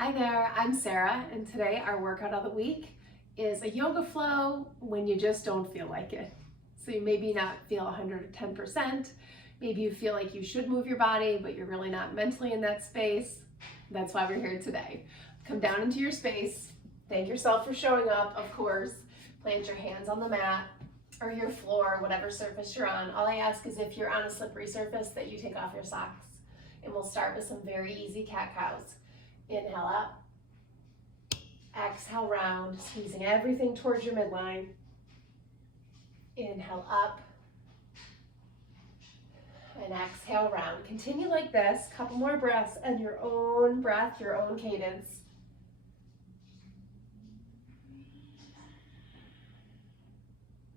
Hi there, I'm Sarah, and today our workout of the week is a yoga flow when you just don't feel like it. So you maybe not feel 110%, maybe you feel like you should move your body, but you're really not mentally in that space. That's why we're here today. Come down into your space, thank yourself for showing up, of course. Plant your hands on the mat or your floor, whatever surface you're on. All I ask is if you're on a slippery surface that you take off your socks. And we'll start with some very easy cat-cows. Inhale up, exhale round, squeezing everything towards your midline. Inhale up, and exhale round. Continue like this, couple more breaths, and your own breath, your own cadence.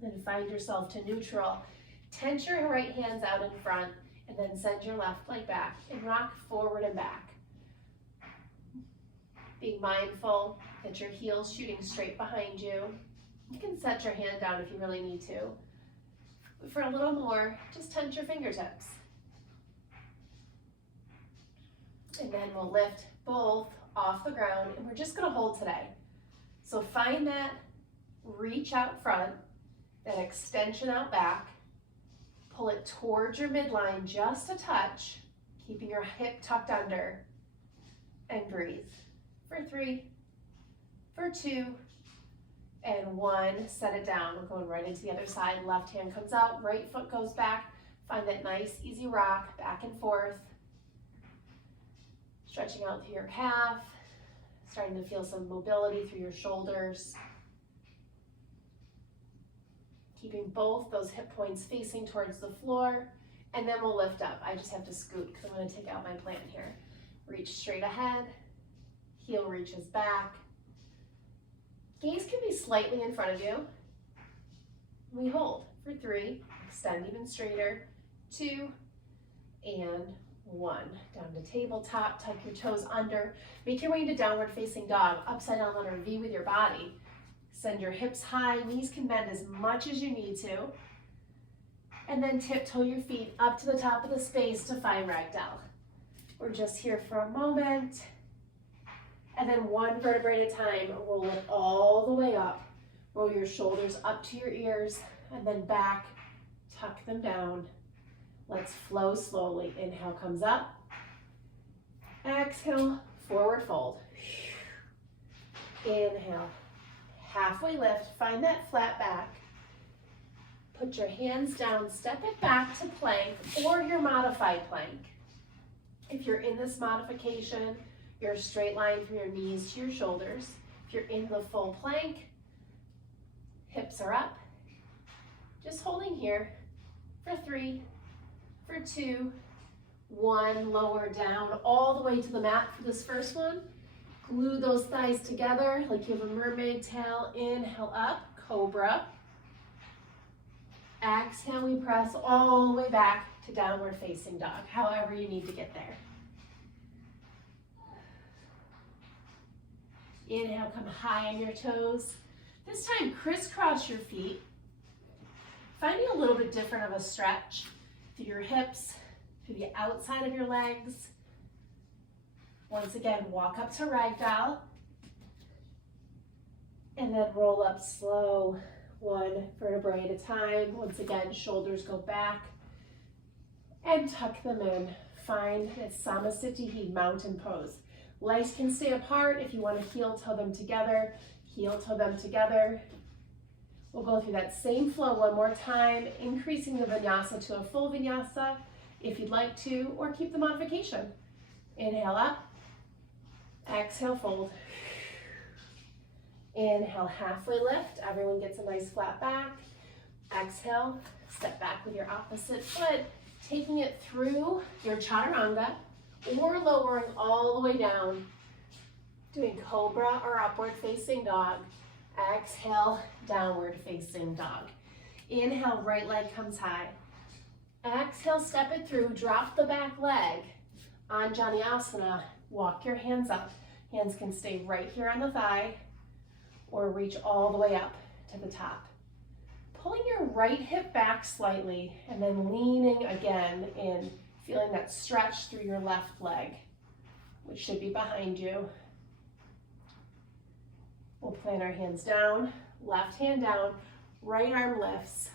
Then find yourself to neutral. Tense your right hands out in front, and then send your left leg back, and rock forward and back. Being mindful that your heel's shooting straight behind you. You can set your hand down if you really need to. But for a little more, just tense your fingertips. And then we'll lift both off the ground, and we're just gonna hold today. So find that reach out front, that extension out back. Pull it towards your midline just a touch, keeping your hip tucked under, and breathe. For 3, for 2, and 1. Set it down. We're going right into the other side. Left hand comes out, right foot goes back. Find that nice, easy rock, back and forth. Stretching out through your calf, starting to feel some mobility through your shoulders. Keeping both those hip points facing towards the floor, and then we'll lift up. I just have to scoot because I'm going to take out my plant here. Reach straight ahead. Heel reaches back. Gaze can be slightly in front of you. We hold for 3, extend even straighter, 2, and 1. Down to tabletop, tuck your toes under. Make your way into downward facing dog, upside down letter V with your body. Send your hips high, knees can bend as much as you need to. And then tiptoe your feet up to the top of the space to find ragdoll. We're just here for a moment. And then 1 vertebrae at a time, roll it all the way up. Roll your shoulders up to your ears and then back, tuck them down. Let's flow slowly. Inhale comes up. Exhale, forward fold. Inhale, halfway lift, find that flat back. Put your hands down, step it back to plank or your modified plank. If you're in this modification, you're a straight line from your knees to your shoulders. If you're in the full plank, hips are up. Just holding here for 3, for 2, 1, lower down all the way to the mat for this first one. Glue those thighs together like you have a mermaid tail. Inhale up, cobra. Exhale, we press all the way back to downward facing dog, however you need to get there. Inhale, come high on your toes. This time, crisscross your feet. Finding a little bit different of a stretch through your hips, through the outside of your legs. Once again, walk up to ragdoll. And then roll up slow, 1 vertebrae at a time. Once again, shoulders go back. And tuck them in. Find that Samasthiti mountain pose. Legs can stay apart if you want to heel toe them together. Heel toe them together. We'll go through that same flow 1 more time, increasing the vinyasa to a full vinyasa if you'd like to, or keep the modification. Inhale up. Exhale, fold. Inhale, halfway lift. Everyone gets a nice flat back. Exhale, step back with your opposite foot, taking it through your chaturanga or lowering all the way down, doing cobra or upward facing dog. Exhale, downward facing dog. Inhale, right leg comes high. Exhale, step it through, drop the back leg. Anjaneyasana, walk your hands up. Hands can stay right here on the thigh or reach all the way up to the top. Pulling your right hip back slightly and then leaning again in, feeling that stretch through your left leg, which should be behind you. We'll plant our hands down, left hand down, right arm lifts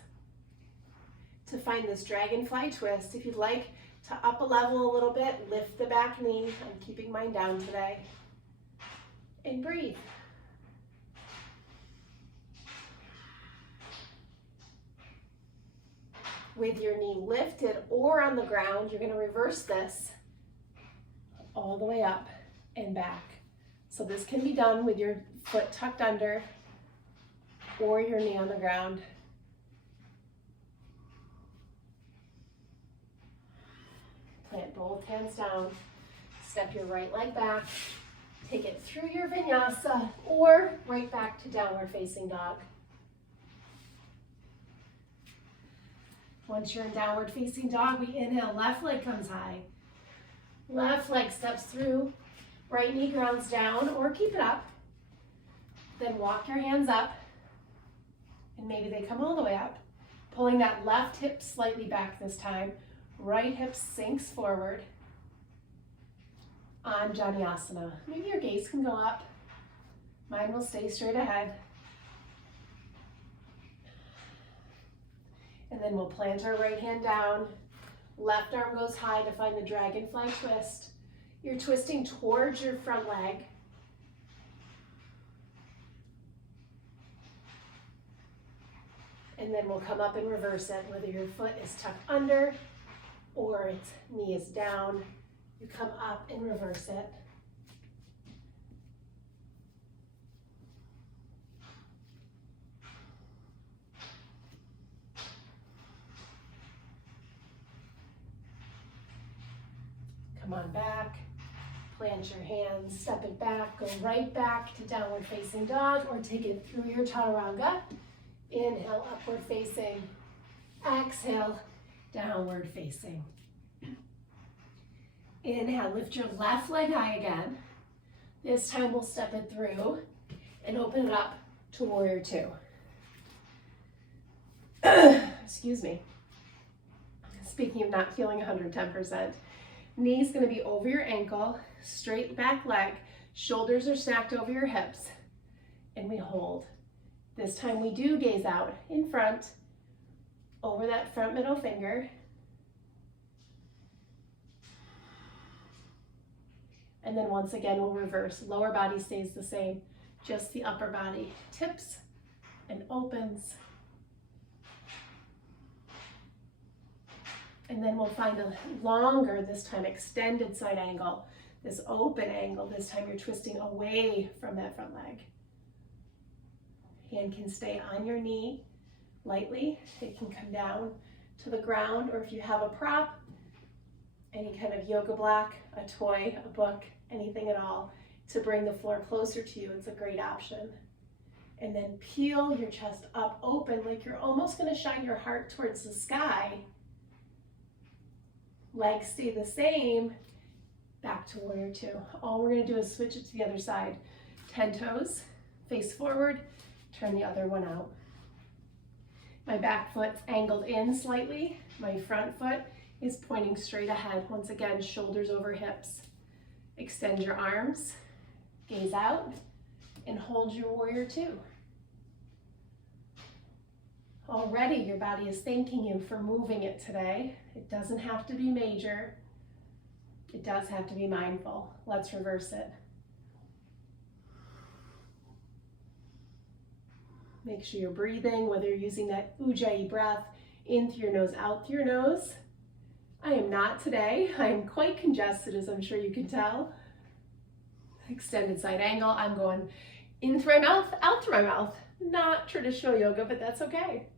to find this dragonfly twist. If you'd like to up a level a little bit, lift the back knee. I'm keeping mine down today. And breathe. With your knee lifted or on the ground, you're going to reverse this all the way up and back. So this can be done with your foot tucked under or your knee on the ground. Plant both hands down. Step your right leg back. Take it through your vinyasa or right back to downward facing dog. Once you're in downward facing dog, we inhale, left leg comes high. Left leg steps through, right knee grounds down or keep it up. Then walk your hands up and maybe they come all the way up. Pulling that left hip slightly back this time. Right hip sinks forward. Anjaneyasana. Maybe your gaze can go up. Mine will stay straight ahead. And then we'll plant our right hand down. Left arm goes high to find the dragonfly twist. You're twisting towards your front leg. And then we'll come up and reverse it, whether your foot is tucked under or its knee is down. You come up and reverse it. Come on back, plant your hands, step it back, go right back to downward facing dog or take it through your chaturanga. Inhale, upward facing. Exhale, downward facing. Inhale, lift your left leg high again. This time we'll step it through and open it up to warrior two. Excuse me. Speaking of not feeling 110%. Knee's gonna be over your ankle, straight back leg, shoulders are stacked over your hips, and we hold. This time we do gaze out in front, over that front middle finger. And then once again, we'll reverse. Lower body stays the same, just the upper body tips and opens. And then we'll find a longer, this time extended side angle, this open angle. This time you're twisting away from that front leg. Hand can stay on your knee lightly. It can come down to the ground, or if you have a prop, any kind of yoga block, a toy, a book, anything at all, to bring the floor closer to you, it's a great option. And then peel your chest up open like you're almost going to shine your heart towards the sky. Legs stay the same, back to warrior two. All we're going to do is switch it to the other side. 10 toes, face forward, turn the other one out. My back foot's angled in slightly. My front foot is pointing straight ahead. Once again, shoulders over hips. Extend your arms, gaze out, and hold your warrior two. Already your body is thanking you for moving it today. It doesn't have to be major. It does have to be mindful. Let's reverse it. Make sure you're breathing, whether you're using that Ujjayi breath in through your nose, out through your nose. I am not today. I am quite congested, as I'm sure you can tell. Extended side angle. I'm going in through my mouth, out through my mouth. Not traditional yoga, but that's okay.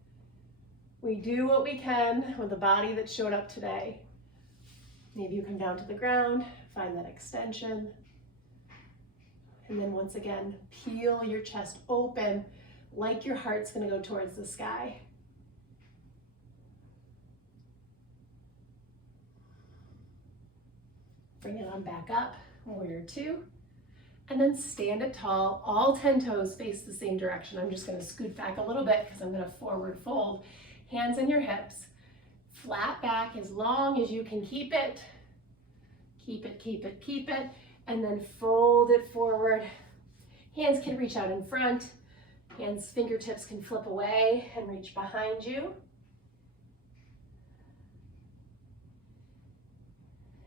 We do what we can with the body that showed up today. Maybe you come down to the ground, find that extension. And then once again, peel your chest open like your heart's gonna go towards the sky. Bring it on back up, warrior two. And then stand it tall, all 10 toes face the same direction. I'm just gonna scoot back a little bit because I'm gonna forward fold. Hands in your hips, flat back as long as you can keep it. Keep it, keep it, keep it. And then fold it forward. Hands can reach out in front. Hands, fingertips can flip away and reach behind you.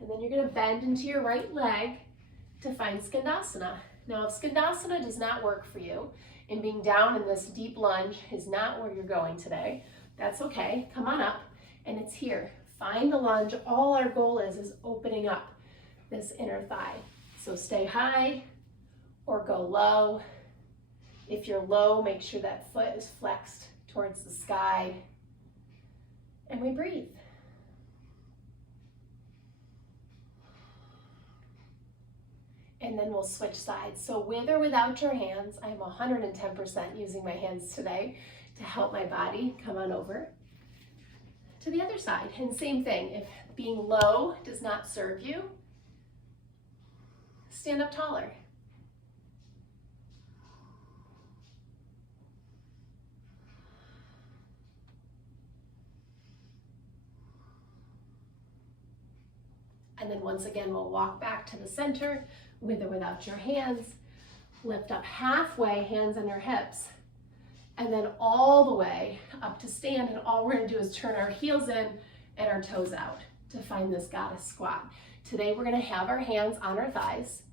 And then you're going to bend into your right leg to find Skandasana. Now, if Skandasana does not work for you, and being down in this deep lunge is not where you're going today, that's okay. Come on up, and it's here. Find the lunge. All our goal is opening up this inner thigh. So stay high or go low. If you're low, make sure that foot is flexed towards the sky. And we breathe. And then we'll switch sides. So with or without your hands, I'm 110% using my hands today to help my body. Come on over to the other side. And same thing, if being low does not serve you, stand up taller. And then once again, we'll walk back to the center with or without your hands. Lift up halfway, hands on your hips, and then all the way up to stand. And all we're gonna do is turn our heels in and our toes out to find this goddess squat. Today, we're gonna have our hands on our thighs,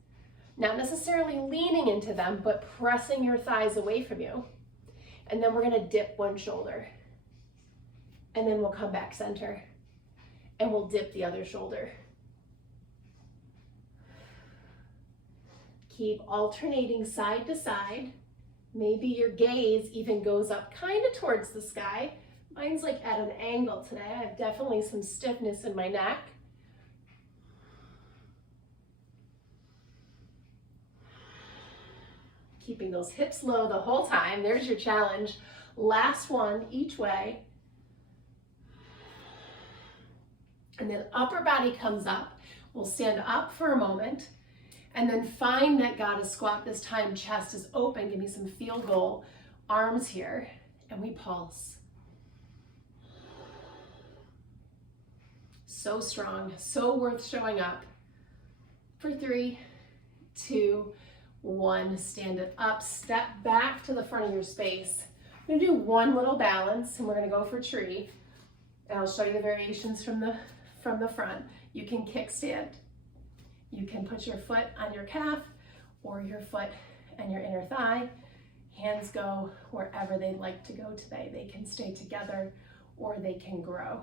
not necessarily leaning into them, but pressing your thighs away from you. And then we're gonna dip one shoulder. And then we'll come back center and we'll dip the other shoulder. Keep alternating side to side. Maybe your gaze even goes up kind of towards the sky. Mine's like at an angle today. I have definitely some stiffness in my neck. Keeping those hips low the whole time. There's your challenge. Last one each way. And then upper body comes up. We'll stand up for a moment. And then find that goddess squat. This time chest is open. Give me some field goal arms here. And we pulse. So strong, so worth showing up. For 3, 2, 1. Stand it up. Step back to the front of your space. We're gonna do one little balance and we're gonna go for tree. And I'll show you the variations from the front. You can kickstand. You can put your foot on your calf or your foot and your inner thigh. Hands go wherever they'd like to go today. They can stay together or they can grow.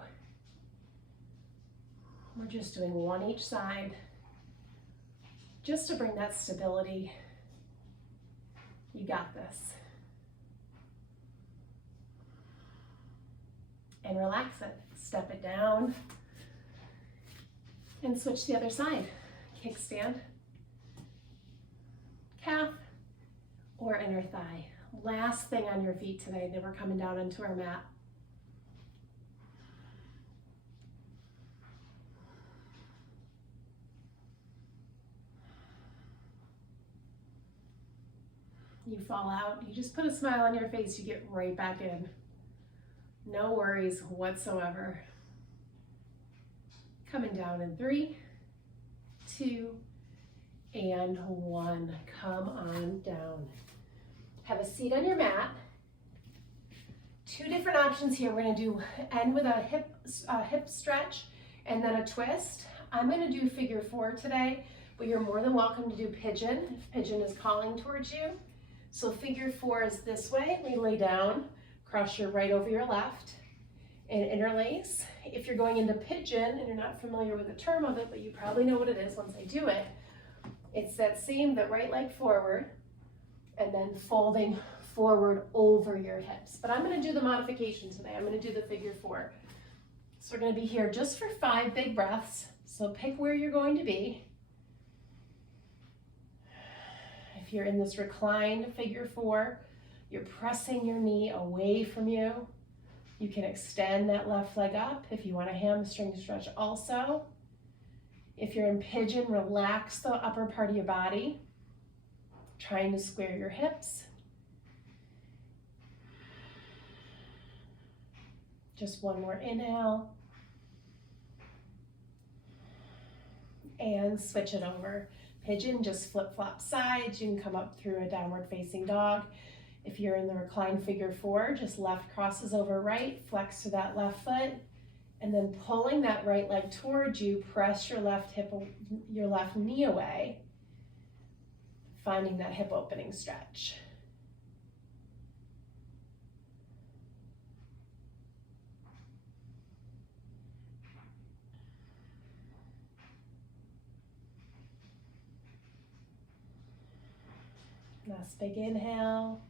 We're just doing one each side just to bring that stability. You got this. And relax it. Step it down and switch the other side. Kickstand, calf, or inner thigh. Last thing on your feet today, then we're coming down into our mat. You fall out, you just put a smile on your face, you get right back in. No worries whatsoever. Coming down in 3, 2, and 1. Come on down. Have a seat on your mat. 2 different options here. We're going to do end with a hip stretch and then a twist. I'm going to do figure 4 today, but you're more than welcome to do pigeon if pigeon is calling towards you. So figure 4 is this way. We lay down, cross your right over your left, and interlace. If you're going into pigeon and you're not familiar with the term of it, but you probably know what it is once I do it, it's that right leg forward and then folding forward over your hips. But I'm going to do the modification today. I'm going to do the figure 4. So we're going to be here just for 5 big breaths. So pick where you're going to be. If you're in this reclined figure 4, you're pressing your knee away from you. You can extend that left leg up if you want a hamstring stretch also. If you're in pigeon, relax the upper part of your body, trying to square your hips. Just one more inhale. And switch it over. pigeon, just flip-flop sides. You can come up through a downward facing dog. If you're in the reclined figure 4, just left crosses over right, flex to that left foot, and then pulling that right leg towards you, press your left knee away, finding that hip opening stretch. Nice big inhale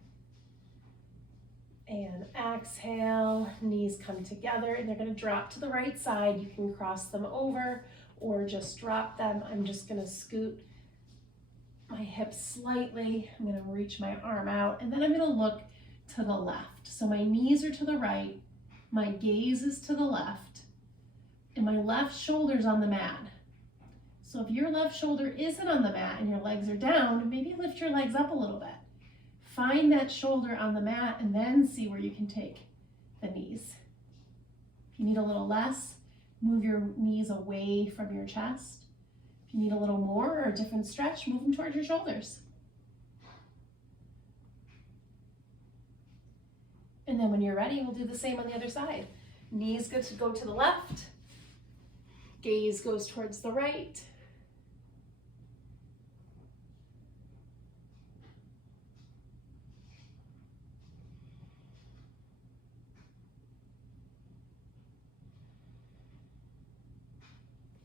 and exhale. Knees come together and they're going to drop to the right side. You can cross them over or just drop them. I'm just going to scoot my hips slightly. I'm going to reach my arm out and then I'm going to look to the left. So my knees are to the right, my gaze is to the left, and my left shoulder's on the mat. So if your left shoulder isn't on the mat and your legs are down, maybe lift your legs up a little bit. Find that shoulder on the mat and then see where you can take the knees. If you need a little less, move your knees away from your chest. If you need a little more or a different stretch, move them towards your shoulders. And then when you're ready, we'll do the same on the other side. Knees go to the left, gaze goes towards the right.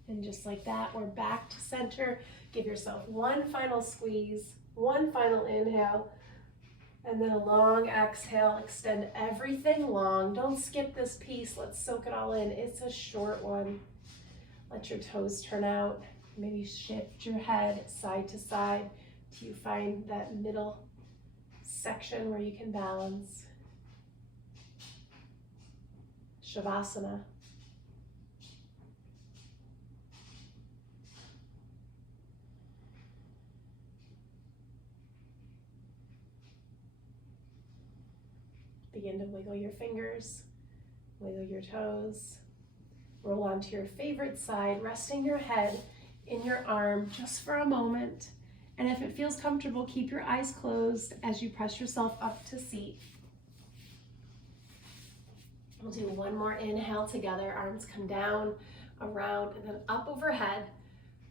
And just like that, we're back to center. Give yourself one final squeeze, one final inhale, and then a long exhale. Extend everything long. Don't skip this piece. Let's soak it all in. It's a short one. Let your toes turn out. Maybe shift your head side to side till you find that middle section where you can balance. Shavasana. Begin to wiggle your fingers, wiggle your toes. Roll onto your favorite side, resting your head in your arm just for a moment. And if it feels comfortable, keep your eyes closed as you press yourself up to seat. We'll do one more inhale together. Arms come down, around, and then up overhead,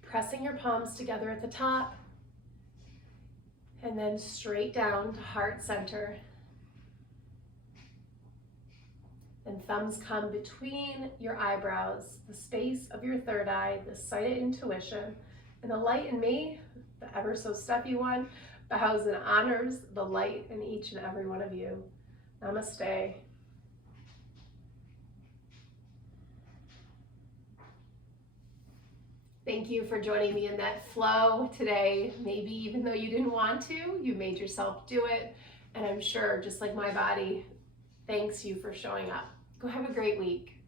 pressing your palms together at the top, and then straight down to heart center. And thumbs come between your eyebrows, the space of your third eye, the sight of intuition. And the light in me, the ever so stuffy one, bows and honors the light in each and every one of you. Namaste. Thank you for joining me in that flow today. Maybe even though you didn't want to, you made yourself do it. And I'm sure, just like my body, thanks you for showing up. Go have a great week.